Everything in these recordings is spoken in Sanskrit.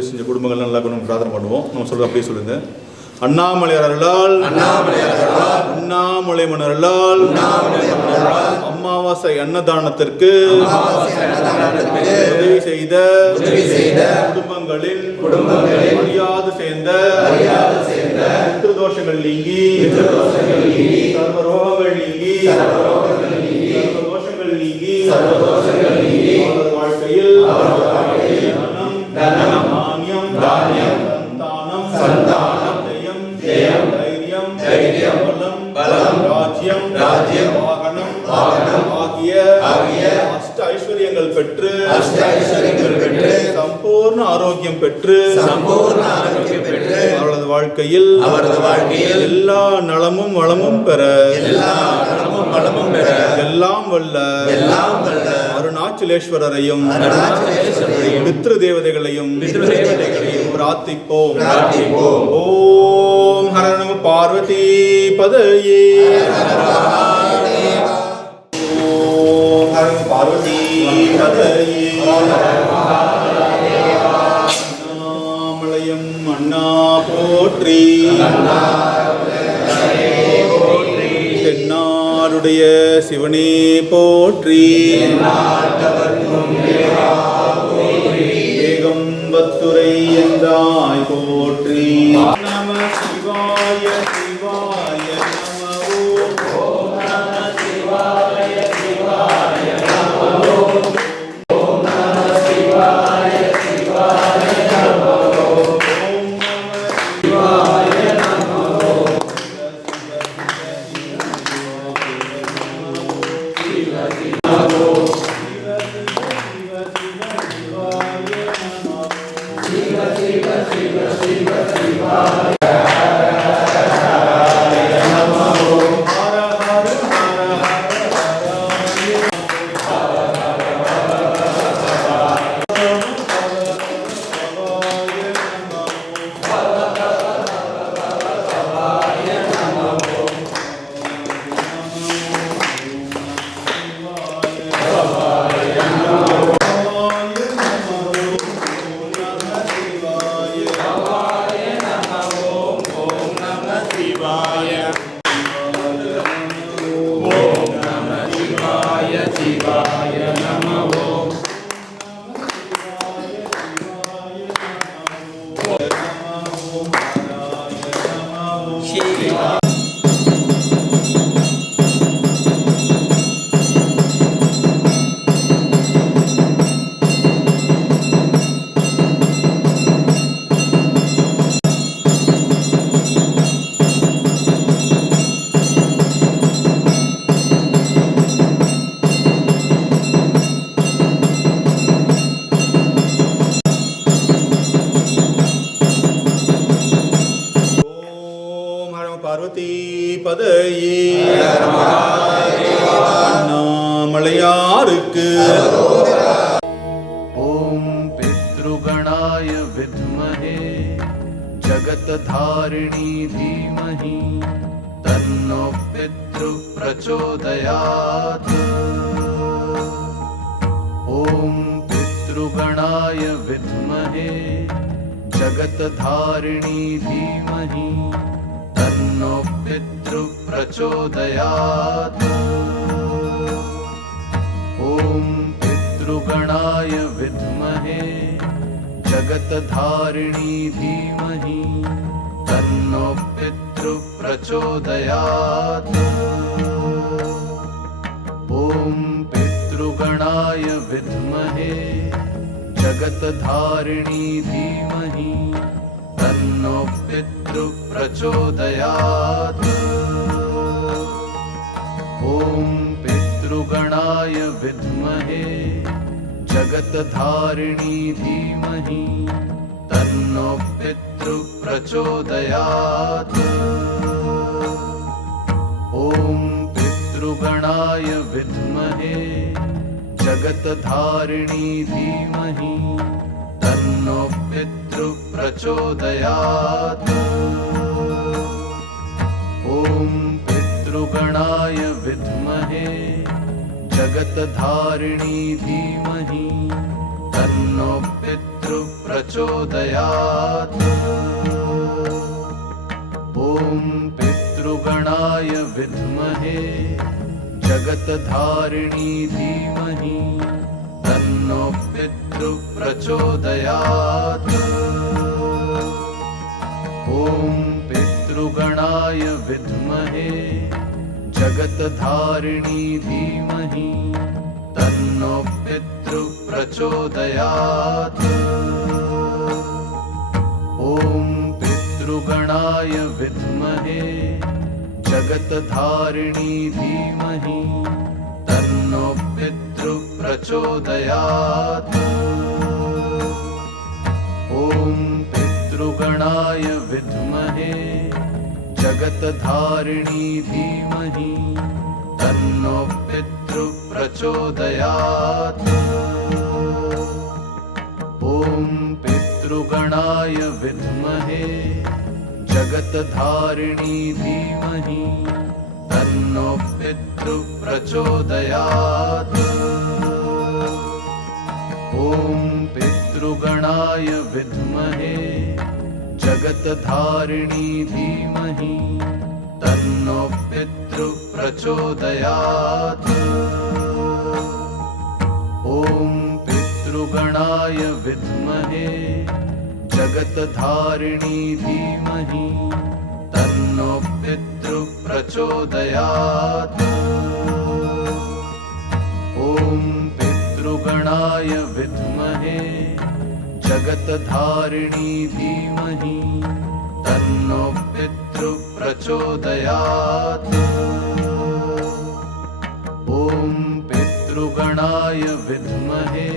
உதவி செஞ்ச குடும்பங்கள் நல்லா நம்ம பிரார்த்தனை பண்ணுவோம். நம்ம சொல்கிறோம் அப்படியே சொல்லுங்க. அண்ணாமலையார் அருளால், உண்ணாமலை மன்னர்களால் அமாவாசை அன்னதானத்திற்கு உதவி செய்த குடும்பங்களின் அறியாது சேர்ந்த பித்ருதோஷங்கள் நீங்கி, சர்வ ரோகங்கள் நீங்கி, சர்வதோஷங்கள் நீங்கி, அவரது வாழ்க்கையில் தனம், தானியம், சந்தானம், தைரியம், பலம், ராஜ்யம், வாகனம் ஆகிய அஷ்ட ஐஸ்வர்யங்கள் பெற்று சம்பூர்ண ஆரோக்கியம் பெற்று அவரது வாழ்க்கையில் எல்லா நலமும் வளமும் பெற எல்லாம் வல்ல அருணாச்சலேஸ்வரரையும் பித்ரு தேவதைகளையும் பிரார்த்திப்போம். ஓம் ஹர நம பார்வதி பதயே. ஓம் ஹர நம பார்வதி பதயே. அண்ணாமலையம் அண்ணா போற்றி, தென்னாடுடைய சிவனே போற்றி, ஏகம்பத்துரை என்றாய் போற்றி. நம சிவாய சிவாய நம ஓம் நம சிவாய சிவாய நம ஓம் நம சிவாய சிவாய நம ஓம் நம சிவாய நம பார்வதி பதயே. அண்ணாமலையாருக்கு ஓம் பித்ருகணாய வித்மஹே ஜகத்தாரிணி தீமஹி தன்னோ பித்ரு பிரச்சோதயாத். ஓம் பித்ருகணாய வித்மஹே ஜகத்தாரிணி தீமஹி तन्नो पितृ प्रचोदयात्. ॐ पितृगणाय विद्महे जगत्धारिणी धीमहि तन्नो पितृ प्रचोदयात्. ॐ पितृगणाय विद्महे जगत्धारिणी धीमहि तन्नो पितृ प्रचोदयात्. ॐ पितृगणाय विद्महे जगत्धारिणी धीमहि तन्नो पितृ प्रचोदयात्. ॐ पितृगणाय विद्महे जगत्धारिणी धीमहि तन्नो पितृ प्रचोदयात्. ॐ पितृगणाय विद्महे जगत्धारिणी धीमहि तन्नो पितृ पितृप्रचोदयात्। ॐ पितृगणाय विद्महे जगतधारिणी धीमहि तन्नो पितृप्रचोदयात्। ॐ पितृगणाय विद्महे जगतधारिणी धीमहि तन्नो पितृप्रचोदयात्। ॐ पितृगणाय विद्महे जगतधारिणी धीमहि तन्नो पितृप्रचोदयात्। ॐ पितृगणाय विद्महे जगतधारिणी धीमहि तन्नो पितृप्रचोदयात्। ॐ पितृगणाय विद्महे जगतधारिणी धीमहि तन्नो पितृप्रचोदयात्। ॐ पितृगणाय विद्महे जगतधारिणी धीमहि तन्नो पितृप्रचोदयात्। ॐ पितृगणाय विद्महे जगतधारिणी धीमहि तन्नो पितृप्रचोदयात्। ॐ पितृगणाय विद्महे जगतधारिणी धीमहि तन्नो पितृप्रचोदयात्। ॐ पितृगणाय विद्महे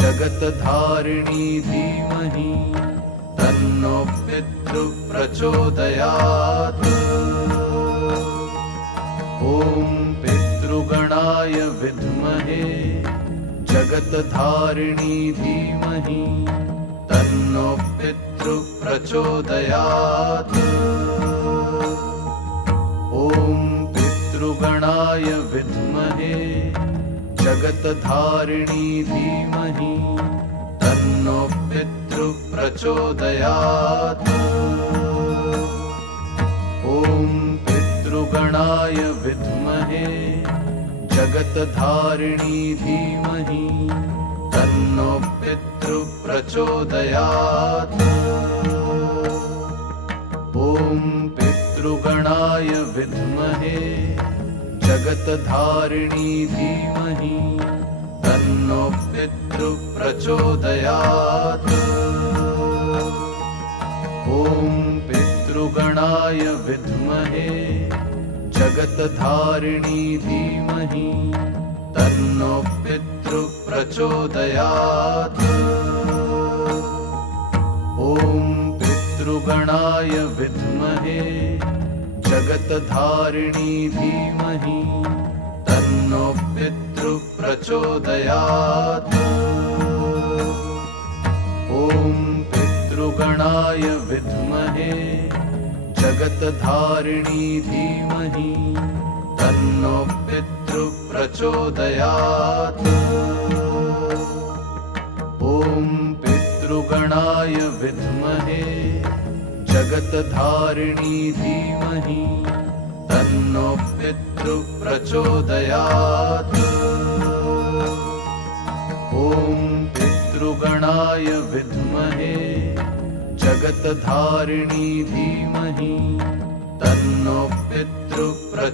जगतधारिणी धीमहि तन्नो पितृप्रचोदयात्। ॐ पितृगणाय विद्महे जगतधारिणी धीमहि तन्नो पितृप्रचोदयात्। ॐ पितृगणाय विद्महे जगतधारिणी धीमहि तन्नो पितृप्रचोदयात्। ॐ पितृगणाय विद्महे जगतधारिणी धीमहि तन्नो पितृप्रचोदयात्। ॐ पितृगणाय विद्महे जगतधारिणी धीमहि तन्नो पितृप्रचोदयात्। ॐ पितृगणाय विद्महे जगतधारिणी धीमहि तन्नो पितृप्रचोदयात्। ॐ पितृगणाय विद्महे जगतधारिणी धीमहि तन्नो पितृप्रचोदयात्। ॐ पितृगणाय विद्महे जगतधारिणी धीमहि तन्नो पितृप्रचोदयात्। ॐ पितृगणाय विद्महे जगतधारिणी धीमहि तन्नो पितृप्रचोदयात्। ॐ पितृगणाय विद्महे जगतधारिणी धीमहि तन्नो पितृप्रचोदयात्।